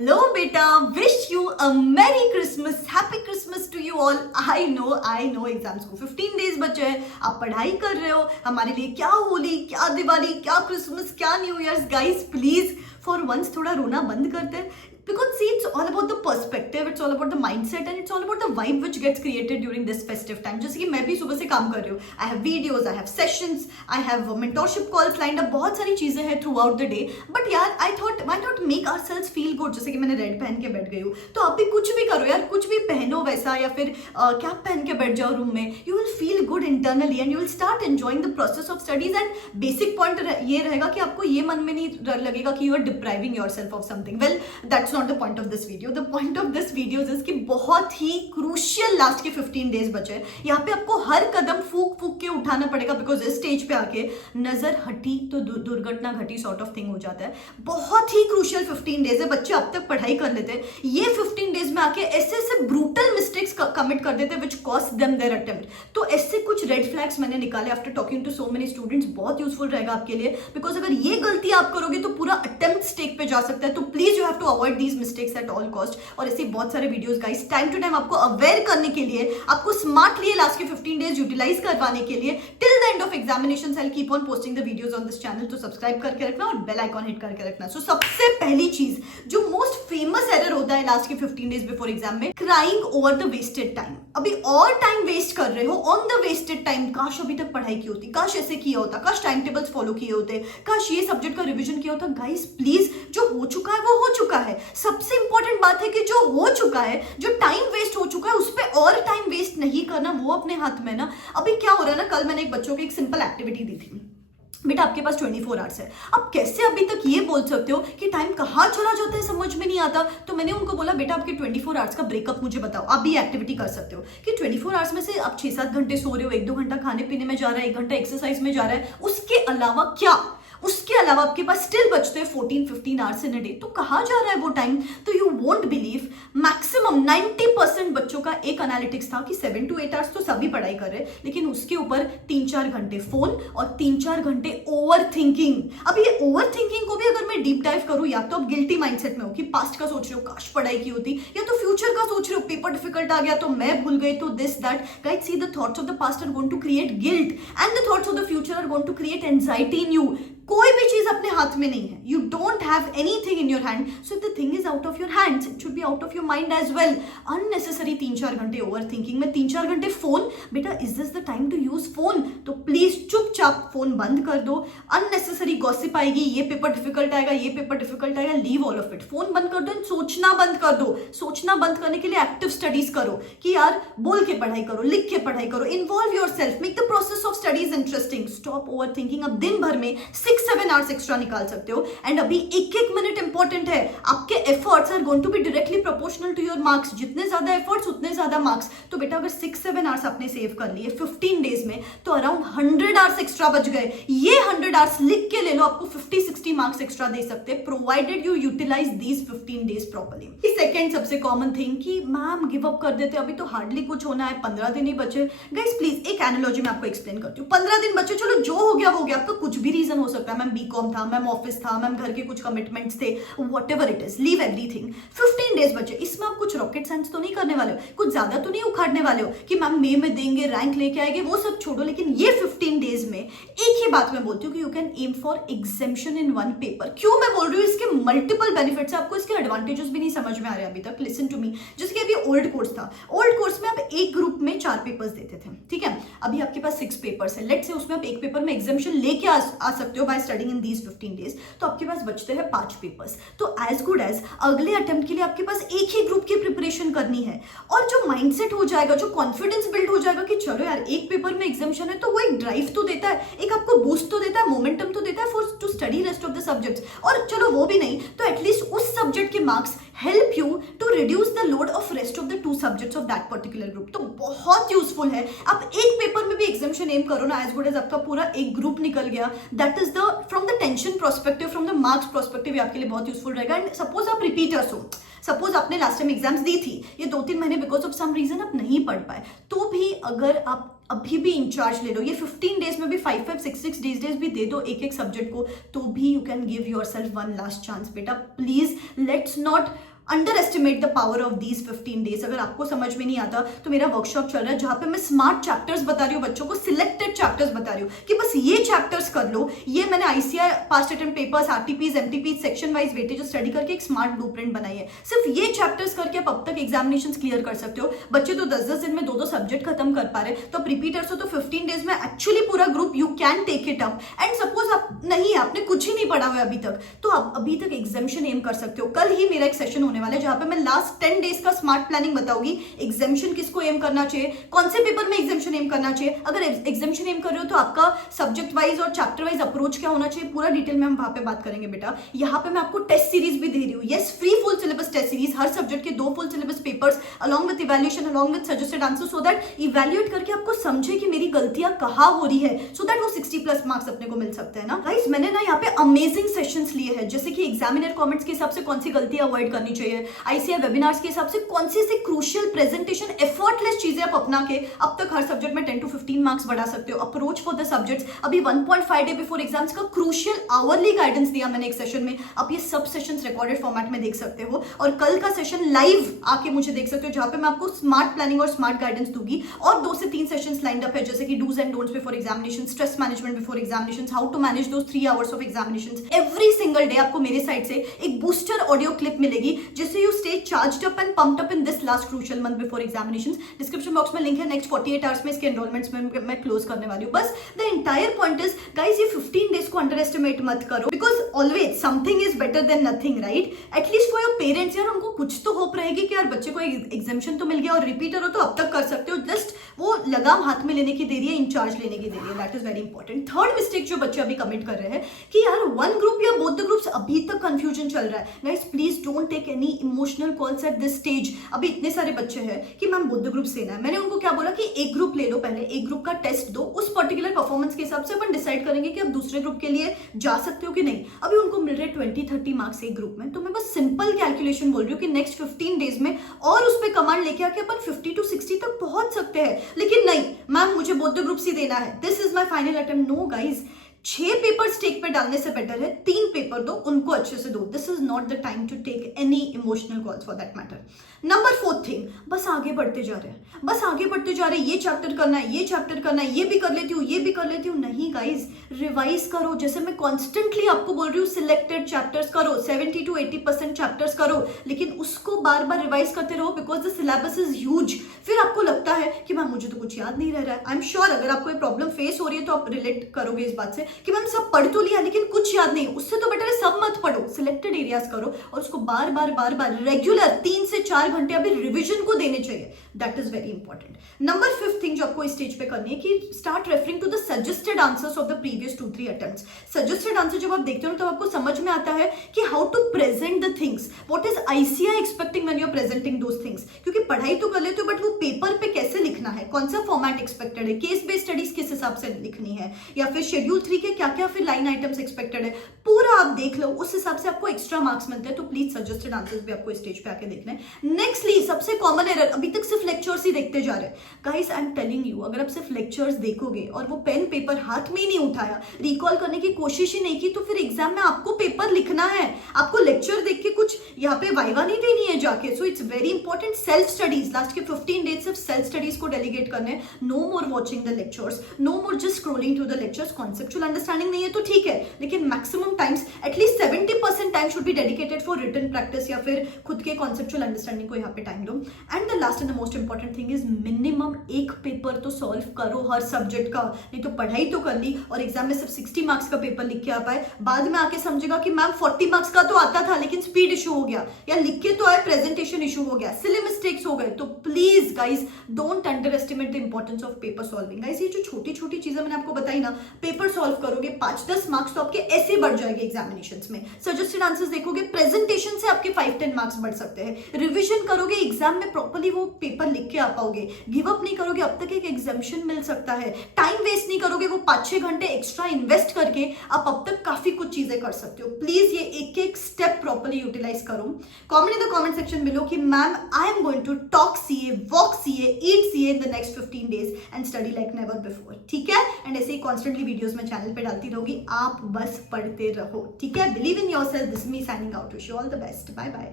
Hello बेटा, wish you a merry Christmas, happy Christmas to you all. I know exams को 15 days बचे हैं, आप पढ़ाई कर रहे हो। हमारे लिए क्या होली, क्या दिवाली, क्या क्रिसमस, क्या new years. Guys please for once थोड़ा रोना बंद करते हैं, because see, it's all about the perspective, it's all about the mindset and it's all about the vibe which gets created during this festive time. जैसे कि मैं भी सुबह से काम कर रही हूँ, I have videos, I have sessions, I have mentorship calls lined up, बहुत सारी चीजें हैं throughout the day. But यार I thought why not make ourselves feel good। जैसे कि मैंने रेड पहन के बैठ गई हूँ, तो आप भी कुछ भी करो यार, कुछ भी पहनो वैसा, या फिर कैप पहन के बैठ जाओ रूम में। You will feel good internally and you will start enjoying the process of studies. And basic point ये रहेगा कि आपको ये मन में नहीं लगेगा कि you are depriving yourself of something. Well, that's not the point of this video. The point of this video is कि बहुत ही crucial लास्ट के 15 डेज बचे। यहाँ पे आपको हर कदम फूक फूक के उठाना पड़ेगा, बिकॉज इस स्टेज पे आके नजर हटी तो दुर्घटना घटी सॉर्ट ऑफ थिंग हो जाता है। बहुत ही क्रूशियल 15 डेज है। बच्चे अब तक पढ़ाई कर लेते हैं, ये 15 डेज में आके ऐसे ऐसे ब्रूटल मिस्टेक्स कमिट कर देते हैं which cost them their attempt. तो ऐसे कुछ रेड फ्लैग्स मैंने निकाले after talking to so many students. बहुत यूजफुल रहेगा आपके लिए, बिकॉज अगर ये गलती आप करोगे तो पूरा अटेम्प्ट स्टेक पे जा सकता है। तो please you have to avoid these mistakes at all cost. और ऐसे बहुत सारे videos guys time to time आपको अवेयर करने के लिए, आपको स्मार्टली लास्ट के 15 डेज यूटिलाइज करवाने के लिए till the end of examinations I will keep on posting the videos on this channel. तो सब्सक्राइब करके रखना और बेल आइकॉन हिट करके रखना। सो सबसे पहली चीज जो मोस्ट फेमस एरर होता है लास्ट के 15 डेज बिफोर एग्जाम में, crying over the wasted time. अभी और टाइम वेस्ट कर रहे हो ऑन द वेस्टेड टाइम। काश अभी तक पढ़ाई की होती, काश ऐसे किया होता, काश टाइम टेबल्स फॉलो किए होते, काश ये सब्जेक्ट का रिवीजन किया होता। गाइस प्लीज, जो हो चुका है वो हो चुका है। सबसे इंपॉर्टेंट बात है कि जो हो चुका है, जो टाइम वेस्ट हो चुका है, उस पर और टाइम वेस्ट नहीं करना, वो अपने हाथ में ना। अभी क्या हो रहा है ना, कल मैंने एक बच्चों को एक सिंपल एक्टिविटी दी थी, बेटा आपके पास 24 आवर्स है। आप कैसे अभी तक ये बोल सकते हो कि टाइम कहाँ चला जाता है समझ में नहीं आता। तो मैंने उनको बोला बेटा आपके 24 आवर्स का ब्रेकअप मुझे बताओ। आप भी एक्टिविटी कर सकते हो कि 24 आवर्स में से आप 6-7 घंटे सो रहे हो, 1-2 घंटा खाने पीने में जा रहा है, 1 घंटा एक्सरसाइज में जा रहा है, उसके अलावा क्या, उसके अलावा आपके पास स्टिल बचते हैं 14-15 आवर्स इन अ डे। तो कहाँ जा रहा है वो टाइम? तो यू वोंट बिलीव, मैक्सिमम 90% बच्चों का एक एनालिटिक्स था कि 7 to 8 आवर्स तो सभी पढ़ाई कर रहे हैं, लेकिन उसके ऊपर 3-4 घंटे फोन और 3-4 घंटे ओवर थिंकिंग। अब ये ओवर थिंकिंग को भी अगर मैं डीप डाइव करूं, या तो आप गिल्टी माइंडसेट में हो कि पास्ट का सोच रहे हो काश पढ़ाई की होती, या तो फ्यूचर का सोच रहे हो पेपर डिफिकल्ट आ गया तो मैं भूल गई तो this that. Guys see, the thoughts of the past are going to create guilt and the thoughts of the future are going to create anxiety in you. कोई भी चीज अपने हाथ में नहीं है, you don't have anything in your hand. So if the thing is out of your hands, it should be out of your mind as well. Unnecessary 3-4 घंटे over thinking में, 3-4 घंटे फोन। बेटा is this the time to use phone? तो please चुपचाप phone बंद कर दो। Unnecessary gossip आएगी, ये पेपर डिफिकल्ट आएगा, ये पेपर डिफिकल्ट आएगा, leave all of it. Phone बंद कर दो एंड सोचना बंद कर दो। सोचना बंद करने के लिए एक्टिव स्टडीज करो कि यार बोल के पढ़ाई करो, लिख के पढ़ाई करो, involve your self, make the process of studies interesting. Stop over thinking. अब दिन भर में 6-7 आवर्स एक्स्ट्रा निकाल सकते हो। एंड अभी 1-1 मिनट इंपॉर्टेंट है। आपके efforts are going to be directly proportional to your marks. जितने ज्यादा एफर्ट्स उतने ज्यादा मार्क्स। तो बेटा अगर 6-7 आवर्स आपने सेव कर लिए 15 डेज में, तो अराउंड 100 आवर्स एक्स्ट्रा बच गए। ये 100 आवर्स लिख के ले लो, आपको 50-60 मार्क्स एक्स्ट्रा दे सकते हैं, provided you utilize these 15 days properly. Second सबसे कॉमन थिंग कि मैम गिव अप कर देते, अभी तो हार्डली कुछ होना है, 15 दिन ही बचे। गाइस प्लीज एक एनालॉजी में आपको एक्सप्लेन करती हूँ। 15 दिन बचे, चलो जो हो गया हो गया। आपका कुछ भी रीजन हो सकता है, मैम बीकॉम था, मैम ऑफिस था, मैम घर के कुछ कमिटमेंट्स थे, whatever it is, leave everything. 15 days बचे, इसमें आप कुछ रॉकेट साइंस तो नहीं करने वाले हो, कुछ ज्यादा तो नहीं उखाड़ने वाले हो कि मैम मई में देंगे, रैंक लेके आएंगे, वो सब छोड़ो। लेकिन ये 15 डेज में एक ही बात मैं बोलती हूँ कि you can aim for exemption in 1 paper. क्यों मैं बोल रही हूँ? इसके मल्टीपल बेनिफिट्स है, आपको इसके एडवांटेजेस भी नहीं समझ में आ रहे अभी तक। Listen to me. जैसे कि अभी ओल्ड कोर्स था, ओल्ड कोर्स में आप एक ग्रुप में 4 पेपर्स देते थे, ठीक है। अभी आपके पास 6 पेपर्स है, लेट्स से उसमें आप एक पेपर में एग्जेम्पशन लेके आ सकते हो by studying in these 15 days. तो आपके पास बचते हैं 5 पेपर्स। तो एज गुड एज अगले अटेम्प्ट के लिए आपके पास एक ही ग्रुप की प्रिपरेशन करनी है। और जो माइंडसेट हो जाएगा, जो कॉन्फिडेंस बिल्ड हो जाएगा कि चलो यार एक पेपर में एग्जामिशन है, तो वो एक ड्राइव तो देता है, एक आपको बूस्ट तो देता है, मोमेंटम तो देता है for to study rest of the subjects. और चलो वो भी नहीं तो एटलीस्ट उस सब्जेक्ट के marks help you to reduce the load of rest of the 2 subjects of that particular group. तो बहुत यूजफुल है। आप एक पेपर में भी एग्जामिशन एम करो ना, एज गुड एज आपका पूरा एक ग्रुप निकल गया। That is the from the tension prospective, from the marks prospective आपके लिए बहुत यूजफुल रहेगा। एंड सपोज आप रिपीटर्स हो, सपोज आपने लास्ट टाइम एग्जाम्स दी थी, ये 2-3 महीने बिकॉज ऑफ सम रीजन आप नहीं पढ़ पाए, तो भी अगर आप अभी भी इंचार्ज ले लो, ये 15 डेज में भी 5-6 डेज भी दे दो एक सब्जेक्ट को, तो भी you can give yourself 1 last chance. बेटा please let's not underestimate the power of these 15 days. अगर आपको समझ में नहीं आता तो मेरा वर्कशॉप चल रहा है जहां पे मैं स्मार्ट चैप्टर्स बता रही हूँ बच्चों को, सिलेक्टेड चैप्टर्स बता रही हूँ कि बस ये चैप्टर्स कर लो। ये मैंने ICAI past attempt papers, RTPs, MTPs, section wise weightage study करके एक स्मार्ट ब्लूप्रिंट बनाई है। सिर्फ ये चैप्टर्स करके आप अब तक एग्जामिनेशंस क्लियर कर सकते हो। बच्चे तो 10-10 दिन में 2-2 सब्जेक्ट खत्म कर पा रहे, तो आप रिपीटर्स हो तो 15 डेज में एक्चुअली पूरा group you can take it up. And suppose आप नहीं, आपने कुछ ही नहीं पढ़ा हुआ अभी तक, तो आप अभी तक एग्जामिशन एम कर सकते हो। कल ही मेरा एक सेशन होने वाला है जहां पे मैं लास्ट 10 डेज का स्मार्ट प्लानिंग बताऊंगी। एग्जामिशन किसको एम करना चाहिए, कौन से पेपर में एग्जामिशन एम करना चाहिए, अगर एग्जामिशन एम कर रहे हो तो आपका सब्जेक्ट वाइज और चैप्टर वाइज अप्रोच क्या होना चाहिए, पूरा डिटेल में हम वहां पे बात करेंगे बेटा। यहाँ पे मैं आपको टेस्ट सीरीज भी दे रही हूँ। Yes, free full syllabus test series, हर सब्जेक्ट के 2 full syllabus papers along with evaluation, along with suggested answer, so that evaluate करके आपको समझे कि मेरी गलतियां कहाँ हो रही है, सो दैट वो 60+ मार्क्स अपने को मिल सकते हैं ना। गाइस, मैंने ना यहाँ पे अमेजिंग सेशंस लिए हैं, जैसे कि एग्जामिनर कमेंट्स के हिसाब से कौन सी गलतियां अवॉइड करनी चाहिए, आईसीआई वेबिनार्स के हिसाब से कौन सी ऐसी क्रूशियल प्रेजेंटेशन एफर्टलेस चीजें आप अपना के अब तक हर सब्जेक्ट में 10 to 15 मार्क्स बढ़ा सकते हो। अप्रोच फॉर द सब्जेक्ट्स, अभी 1.5 डे बिफोर एग्जाम्स का क्रूशियल आवरली गाइडेंस दिया मैंने एक सेशन में। आप ये सब सेशंस रिकॉर्डेड फॉर्मेट में देख सकते हो, और कल का सेशन लाइव आके मुझे देख सकते हो जहां पे मैं आपको स्मार्ट प्लानिंग और स्मार्ट गाइडेंस दूंगी। और 2 से 3 सेशंस लाइंड अप है, जैसे कि dos and don'ts before examination, stress management before examination, how to manage those 3 hours of examination. Every single day आपको मेरे साइड से एक बूस्टर ऑडियो क्लिप मिलेगी, जिससे you stay charged up and pumped up in this last crucial month before examination. Description box में link है, next 48 hours में इसके एनरोलमेंट्स में मैं क्लोज करने वाली हूँ। बस the entire point is guys, ये 15 डेज को अंडर एस्टिमेट मत करो, because always something is better than nothing, right? At least for your parents, यार उनको कुछ तो होप रहेगी कि यार बच्चे को एग्जामिशन तो मिल गया, और रिपीटर हो तो अब तक कर सकते हो। जस्ट वो लगाम हाथ में लेने की देरी है, इंचार्ज लेने की देरी है, that is very important. Third mistake जो बच्चे अभी कमिट कर रहे हैं कि यार वन ग्रुप या बोथ द ग्रुप्स, अभी तक कंफ्यूजन चल रहा है। Guys please don't take any emotional calls at this stage. अभी इतने सारे बच्चे हैं कि मैम बोथ द ग्रुप्स देना है, मैंने उनको क्या बोला कि एक ग्रुप ले लो, पहले एक ग्रुप का टेस्ट दो, उस पर्टिकुलर परफॉर्मेंस के हिसाब से अपन डिसाइड करेंगे कि आप दूसरे ग्रुप के लिए जा सकते हो कि नहीं। अभी उनको मिल रहे 20-30 मार्क्स एक ग्रुप में, तो मैं बस सिंपल कैलकुलेशन बोल रही हूँ कि नेक्स्ट 15 डेज में और उस पर कमांड लेके आके अपन 50 to 60 तक पहुंच सकते हैं। लेकिन नहीं मैम, मुझे बोथ द ग्रुप्स ही देना है, this is my final attempt. No guys, 6 paper stake पे डालने से बेटर है 3 पेपर दो, उनको अच्छे से दो। This is not the time to take any emotional calls for that matter. Number 4 thing, बस आगे बढ़ते जा रहे हैं, बस आगे बढ़ते जा रहे हैं। ये चैप्टर करना है, ये चैप्टर करना है, ये भी कर लेती हूँ, ये भी कर लेती हूँ। नहीं गाइज, रिवाइज करो। जैसे मैं कॉन्स्टेंटली आपको बोल रही हूँ, सिलेक्टेड चैप्टर्स करो, 70 to 80% चैप्टर्स करो, लेकिन उसको बार बार रिवाइज करते रहो, because the syllabus is huge. फिर आपको लगता है कि मैम मुझे तो कुछ याद नहीं रह रहा है। आई एम श्योर अगर आपको ये प्रॉब्लम फेस हो रही है तो आप रिलेट करोगे इस बात से कि मैम सब पढ़ तो लिया लेकिन कुछ याद नहीं। उससे तो बेटर है सब मत पढ़ो, सिलेक्टेड एरियाज करो और उसको बार बार रेगुलर 3 से 4 घंटे अभी रिविजन को देने चाहिए। That is very important. Number 5 thing जो आपको इस स्टेज पे करनी है कि start referring to the suggested answers of the previous 2-3 attempts. Suggested answer जब आप देखते हो तो आपको समझ में आता है कि how to present the things, what is ICI expecting when you are presenting those things. क्योंकि पढ़ाई तो कर लेते हो बट वो पेपर पे कैसे लिखना है, कौन सा फॉर्मेट एक्सपेक्टेड है, केस बेस्ड स्टडीज किस हिसाब से लिखनी है, या फिर शेड्यूल 3 के क्या क्या फिर लाइन आइटम्स एक्सपेक्टेड है, पूरा आप देख लो, उस हिसाब से आपको एक्स्ट्रा मार्क्स मिलते हैं। तो प्लीज सजेस्टेड आंसर्स भी आपको स्टेज पे आके देखना है। नेक्स्टली सबसे कॉमन एरर, अभी तक सिर्फ लेक्चर्स ही देखते जा रहे हैं। Guys I am telling you, अगर आप सिर्फ लेक्चर्स देखोगे और वो पेन पेपर हाथ में ही नहीं उठाया, रिकॉल करने की कोशिश ही नहीं की, तो फिर एग्जाम में आपको पेपर लिखना है, आपको लेक्चर देख के कुछ यहाँ पे वाइवा नहीं देनी है जाके। So it's very important self studies. Last के 15 डेज सिर्फ सेल्फ स्टडीज को डेलीगेट करने। No more watching the lectures, no more just scrolling through the lectures. Conceptual understanding नहीं है तो ठीक है, लेकिन maximum times at least 70% time should be dedicated for written practice या फिर खुद के कॉन्सेप्चुअल अंडरस्टैंडिंग को यहाँ पे टाइम दो। And the last and the most important thing is minimum एक पेपर तो सॉल्व करो हर सब्जेक्ट का। नहीं तो पढ़ाई तो कर ली और एग्जाम में सिर्फ 60 मार्क्स का पेपर लिख के आ पाए, बाद में आके समझेगा कि मैम 40 मार्क्स का तो आता था लेकिन स्पीड इशू हो गया, या लिख के तो आए प्रेजेंटेशन इशू हो गया, सिली मिस्टेक्स हो गए। तो please guys don't under estimate the importance of paper solving. Guys ये जो छोटी छोटी चीजें मैंने आपको बताई ना, पेपर सॉल्व करोगे 5-10 मार्क्स तो आपके ऐसे बढ़ जाएंगे एग्जामिनेशंस में। सजेस्टेड आंसर्स देखोगे, प्रेजेंटेशन से आपके 5-10 मार्क्स बढ़ सकते हैं। रिवीजन करोगे, एग्जाम में प्रॉपर्ली वो पेपर लिख के आ पाओगे। गिव अप नहीं करोगे, अब तक एक एग्जामिशन मिल सकता है। टाइम वेस्ट नहीं करोगे, वो 5-6 घंटे एक्स्ट्रा इन्वेस्ट करके आप अब तक काफी कुछ चीजें कर सकते हो। प्लीज ये एक एक स्टेप प्रॉपर्ली यूटिलाइज करो। Comment in the comment section below कि ma'am I am going to talk CA, walk CA, eat CA in the next 15 days and study like never before. ठीक है, एंड ऐसे ही constantly videos में channel पे डालती रहूंगी, आप बस पढ़ते रहो। ठीक है, believe in yourself. This is me signing out. Wish you all the best. Bye bye.